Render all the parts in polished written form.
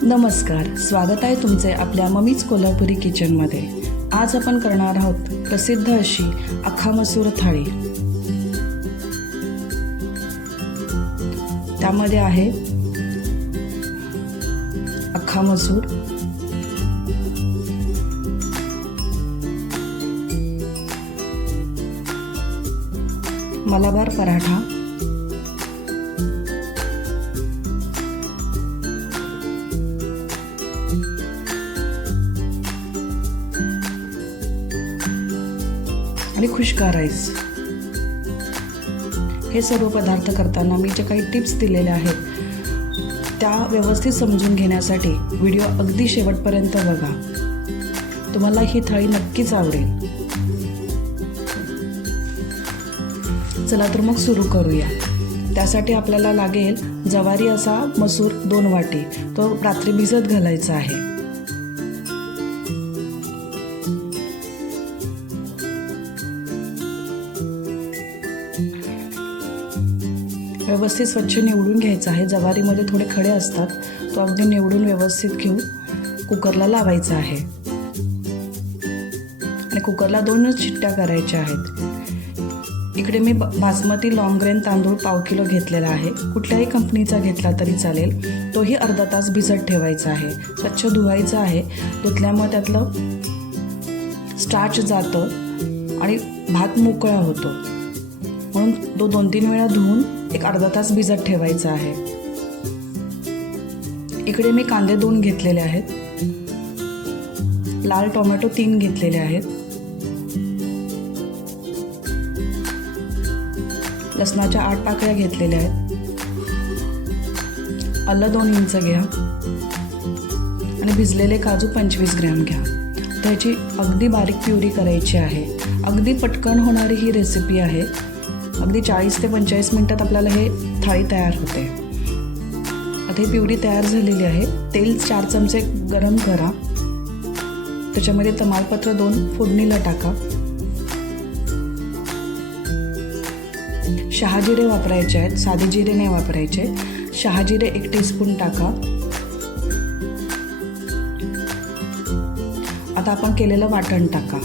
नमस्कार, स्वागत आहे तुमचे आपल्या मम्मीज कोल्हापुरी किचनमध्ये। आज आपण करणार आहोत प्रसिद्ध अशी अख्खा मसूर थाळी। त्यामध्ये आहे अख्खा मसूर, मलाबार पराठा, आणि खुशका राईस। हे सर्व पदार्थ करताना मी जे काही टिप्स दिलेल्या आहेत त्या व्यवस्थित समजून घेण्यासाठी व्हिडिओ अगदी शेवटपर्यंत बघा। तुम्हाला ही थाळी नक्कीच आवडेल। चला तर मग सुरू करूया। त्यासाठी आपल्याला लागेल ज्वारी असा मसूर 2 वाटी, तो रात्री भिजत घालायचा आहे। व्यवस्थित स्वच्छ निवडून घ्यायचा आहे। ज्वारीमध्ये थोडे खडे असतात, तो अगदी निवडून व्यवस्थित घेऊन कुकरला लावायचा आहे आणि कुकरला 2 शिट्ट्या करायच्या आहेत। इकडे मी बासमती लॉंग ग्रेन तांदूळ 1/2 किलो घेतलेला आहे। कुठल्याही कंपनीचा घेतला तरी चालेल। तोही अर्धा तास भिजत ठेवायचा आहे। स्वच्छ धुवायचा आहे। धुतल्यामुळे त्यातलं स्टार्च जातं आणि भात मोकळा होतो, म्हणून तो 2-3 वेळा धुवून एक अर्धा तास भिजत ठेवायचा आहे। इकडे मी कांदे 2 घेतलेले आहेत, लाल टोमॅटो 3 घेतलेले आहेत, लसणाच्या 8 पाकळ्या घेतलेल्या आहेत, आलं 2 इंच घ्या आणि भिजलेले काजू 25 ग्रॅम घ्या। त्याची अगदी बारीक प्युरी करायची आहे। अगदी पटकन होणारी ही रेसिपी आहे। अगदी 40 ते 45 मिनिटात आपल्याला हे थाळी तयार होते। आता ही प्युरी तयार झालेली आहे। तेल 4 चमचे गरम करा, त्याच्यामध्ये तमालपत्र 2 फोडणीला टाका, शहाजिरे वापरायचे आहेत, साधे जिरे नाही वापरायचे। शहाजिरे 1 टीस्पून टाका। आता आपण केलेलं वाटण टाका।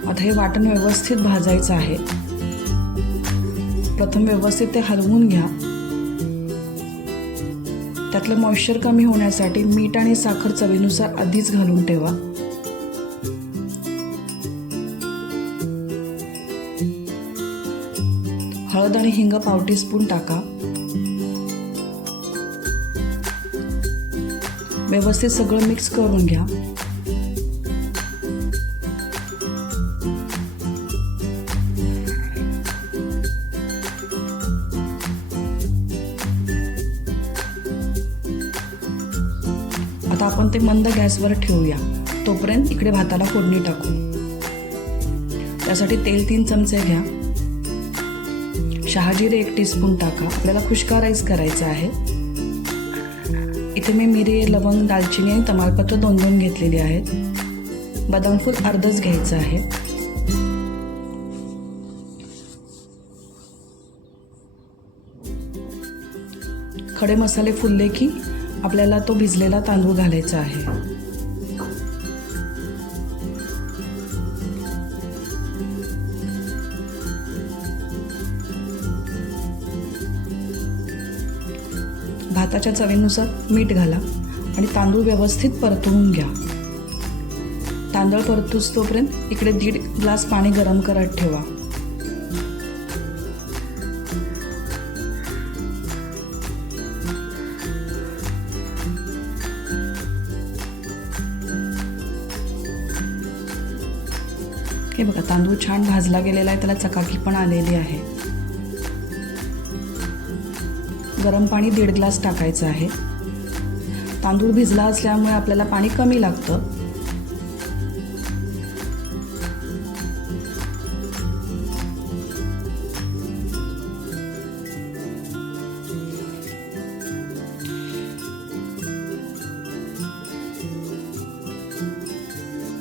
आता हे वाटण व्यवस्थित भाजायचं आहे। प्रथम व्यवस्थित ते हलवून घ्या। त्यातलं मॉइश्चर कमी होण्यासाठी मीठ आणि साखर चवीनुसार आधीच घालून ठेवा। हळद आणि हिंग 1/2 टीस्पून टाका। व्यवस्थित सगळं मिक्स करून घ्या। आता आपण ते मंद गॅसवर ठेवूया। तोपर्यंत इकडे भाताला फोडणी टाकू। त्यासाठी तेल 3 चमचे घ्या, शहाजिरे 1 टीस्पून टाका। आपल्याला खुशका राईस करायचा आहे। इथे मी मिरी, लवंग, दालचिनी आणि तमालपत्र 2-2 घेतलेली आहेत। बदाम फूल अर्धच घ्यायचं आहे। खडे मसाले फुलले की आपल्याला तो भिजलेला तांदूळ घालायचा आहे। भाताच्या चवीनुसार मीठ घाला आणि तांदूळ व्यवस्थित परतवून घ्या। तांदूळ परतूस तोपर्यंत इकडे 1.5 ग्लास पाणी गरम करत ठेवा। हे बघा, तांदूळ छान भाजला गेलेला आहे, त्याला चकाकी पण आलेली आहे। गरम पाणी 1.5 ग्लास टाकायचं आहे। तांदूळ भिजला असल्यामुळे आपल्याला पाणी कमी लागतं।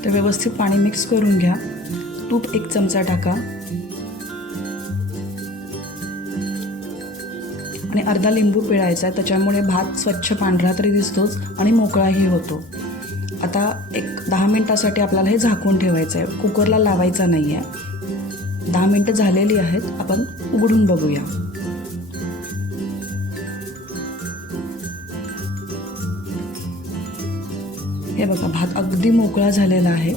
तर व्यवस्थित पाणी मिक्स करून घ्या तूप 1 चमचा टाका आणि अर्धा लिंबू पिळायचा आहे, त्याच्यामुळे भात स्वच्छ पांढरा तरी दिसतोच आणि मोकळाही होतो. आता एक 10 मिनिटासाठी आपल्याला हे झाकून ठेवायचं आहे, कुकरला लावायचा नाही आहे. 10 मिनटं झालेली आहेत, आपण उघडून बघूया. हे बघा, भात अगदी मोकळा झालेला आहे.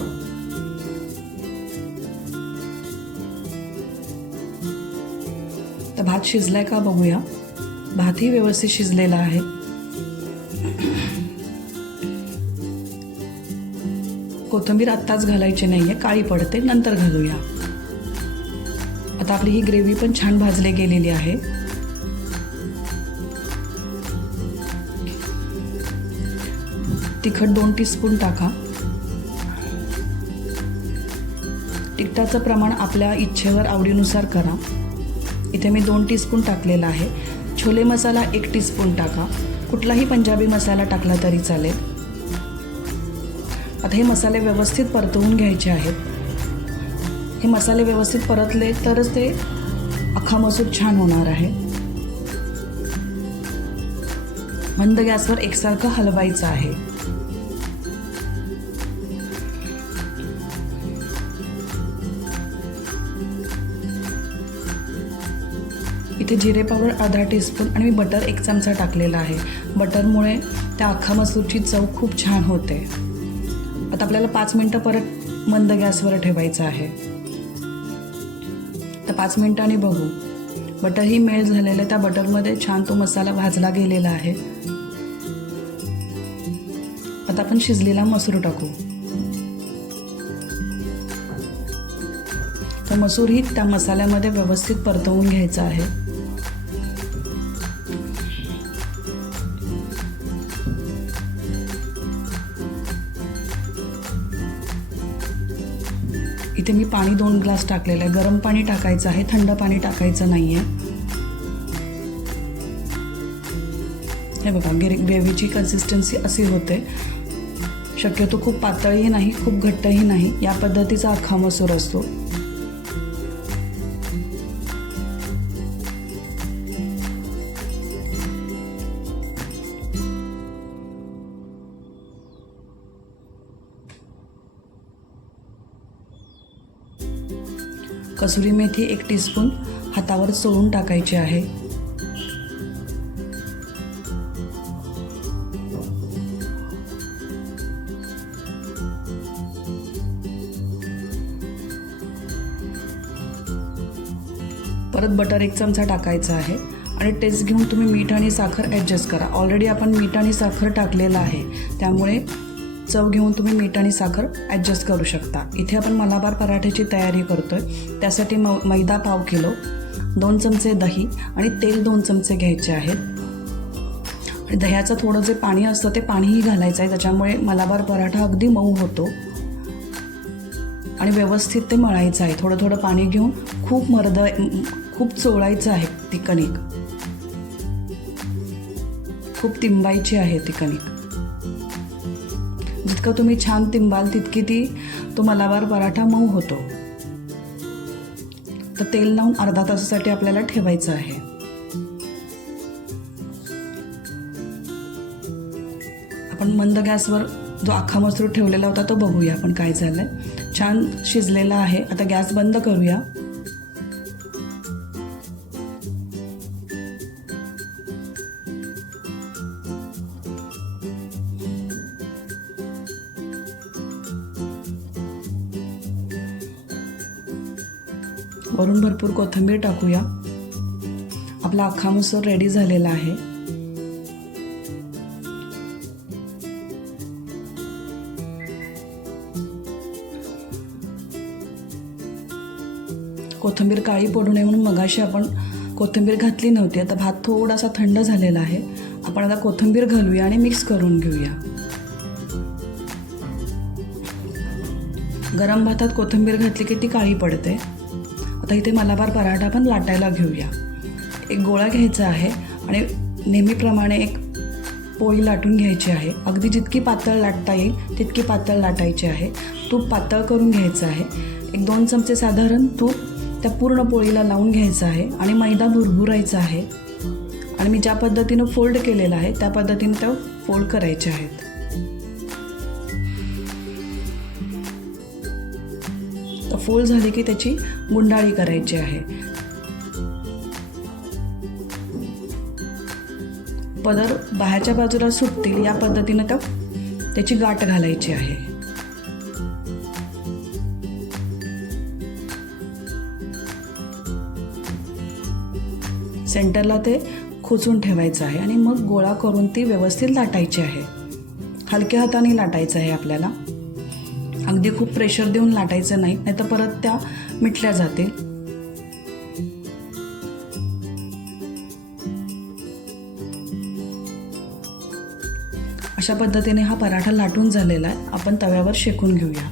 तर भात शिजलाय का बघूया. भातही व्यवस्थित शिजलेला आहे. कोथिंबीर आत्ताच घालायची नाहीये, काळी पडते, नंतर घालूया. आता आपली ही ग्रेव्ही पण छान भाजली गेलेली आहे. तिखट 2 टीस्पून टाका. तिखटाचं प्रमाण आपल्या इच्छेवर आवडीनुसार करा. इथे मी 2 टीस्पून टाकलेला आहे. छोले मसाला 1 टीस्पून टाका. कुठलाही पंजाबी मसाला टाकला तरी चालेल. आता हे मसाले व्यवस्थित परतवून घ्यायचे आहेत. हे मसाले व्यवस्थित परतले तरच ते अख्खा मसूर छान होणार आहे. मंद गॅसवर एकसारखं हलवायचं आहे. इथे जिरे पावडर अर्धा टीस्पून आणि मी बटर 1 चमचा टाकलेला आहे. बटरमुळे त्या अख्खा मसूरची चव खूप छान होते. आता आपल्याला 5 मिनटं परत मंद गॅसवर ठेवायचं आहे. तर 5 मिनिटांनी बघू. बटरही मेल्ट झालेलं आहे. त्या बटरमध्ये छान तो मसाला भाजला गेलेला आहे. आता आपण शिजलेला मसूर टाकू. तर मसूरही त्या मसाल्यामध्ये व्यवस्थित परतवून घ्यायचा आहे. इथे मी पाणी 2 ग्लास टाकलेलं आहे. गरम पाणी टाकायचं आहे, थंड पाणी टाकायचं नाही आहे. हे बघा, ग्रेव्हीची कन्सिस्टन्सी अशी होते. शक्यतो खूप पातळही नाही, खूप घट्टही नाही, या पद्धतीचा अख्खा मसूर असतो. कसुरी मेथी 1 टीस्पून हातावर चोळून टाकायची आहे. परत बटर 1 चमचा टाकायचा आहे आणि टेस्ट घेऊन तुम्ही मीठ आणि साखर ॲडजस्ट करा. ऑलरेडी आपण मीठ आणि साखर टाकलेलं आहे, त्यामुळे चव घेऊन तुम्ही मीठ आणि साखर ॲडजस्ट करू शकता. इथे आपण मलाबार पराठ्याची तयारी करतोय. त्यासाठी मैदा पाव किलो, 2 चमचे दही आणि तेल 2 चमचे घ्यायचे आहेत. आणि दह्याचं थोडं जे पाणी असतं ते पाणीही घालायचं आहे, त्याच्यामुळे मलाबार पराठा अगदी मऊ होतो. आणि व्यवस्थित ते मळायचं आहे. थोडं थोडं पाणी घेऊन खूप चोळायचं आहे ती कणिक. खूप तिंबायची आहे ती कणिक. जितकं तुम्ही छान तिंबाल तितकी तो मलाबार पराठा मऊ होतो. तर तेल लावून अर्धा तासासाठी आपल्याला ठेवायचं आहे. आपण मंद गॅसवर जो अख्खा मसूर ठेवलेला होता तो बघूया आपण काय झालंय. छान शिजलेला आहे. आता गॅस बंद करूया. वरून भरपूर कोथिंबीर टाकूया. आपला अख्खा मसूर रेडी झालेला आहे. कोथिंबीर काळी पडू नये म्हणून मगाशी आपण कोथिंबीर घातली नव्हती. आता भात थोडासा थंड झालेला आहे. आपण आता कोथिंबीर घालूया आणि मिक्स करून घेऊया. गरम भातात कोथिंबीर घातली की ती काळी पडते. आता इथे मलाबार पराठा पण लाटायला घेऊया. एक गोळा घ्यायचा आहे आणि नेहमीप्रमाणे एक पोळी लाटून घ्यायची आहे. अगदी जितकी पातळ लाटता येईल तितकी पातळ लाटायची आहे. तूप पातळ करून घ्यायचं आहे. एक 2 चमचे साधारण तूप त्या पूर्ण पोळीला लावून घ्यायचं आहे आणि मैदा भुरभुरायचा आहे आणि मी ज्या पद्धतीनं फोल्ड केलेलं आहे त्या पद्धतीने त्या फोल्ड करायच्या आहेत. तर फोल्ड झाले की त्याची गुंडाळी करायची आहे. पदर बाहेरच्या बाजूला सुटतील या पद्धतीनं त्याची गाठ घालायची आहे. सेंटरला ते खोचून ठेवायचं आहे आणि मग गोळा करून ती व्यवस्थित लाटायची आहे. हलक्या हाताने लाटायचं आहे आपल्याला. अगदी खूप प्रेशर देऊन लाटायचं नाही, नाहीतर परत त्या मिटल्या जातील. अशा पद्धतीने हा पराठा लाटून झालेला आहे. आपण तव्यावर शेकून घेऊया.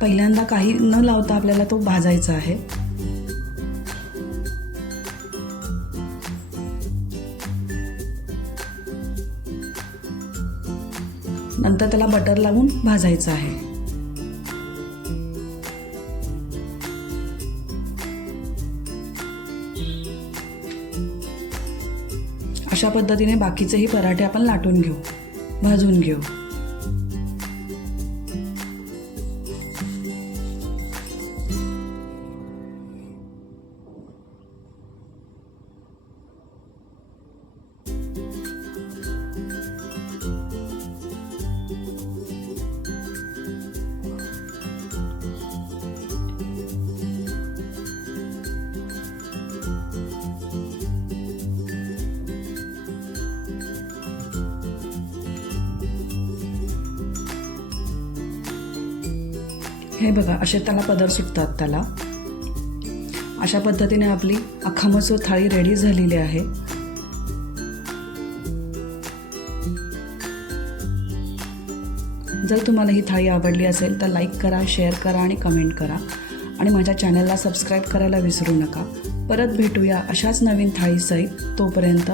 पहिल्यांदा काही न लावता आपल्याला तो भाजायचा आहे. नंतर त्याला बटर लावून भाजायचं आहे. अशा पद्धतीने बाकीचेही पराठे आपण लाटून घेऊ, भाजून घेऊ. हे बघा, असे त्याला पदर सुटतात त्याला. अशा पद्धतीने आपली अख्खा मसूर थाळी रेडी झालेली आहे. जर तुम्हाला ही थाळी आवडली असेल तर लाईक करा, शेअर करा आणि कमेंट करा आणि माझ्या चॅनलला सबस्क्राईब करायला विसरू नका. परत भेटूया अशाच नवीन थाळीसहित. तोपर्यंत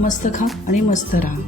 मस्त खा आणि मस्त राहा.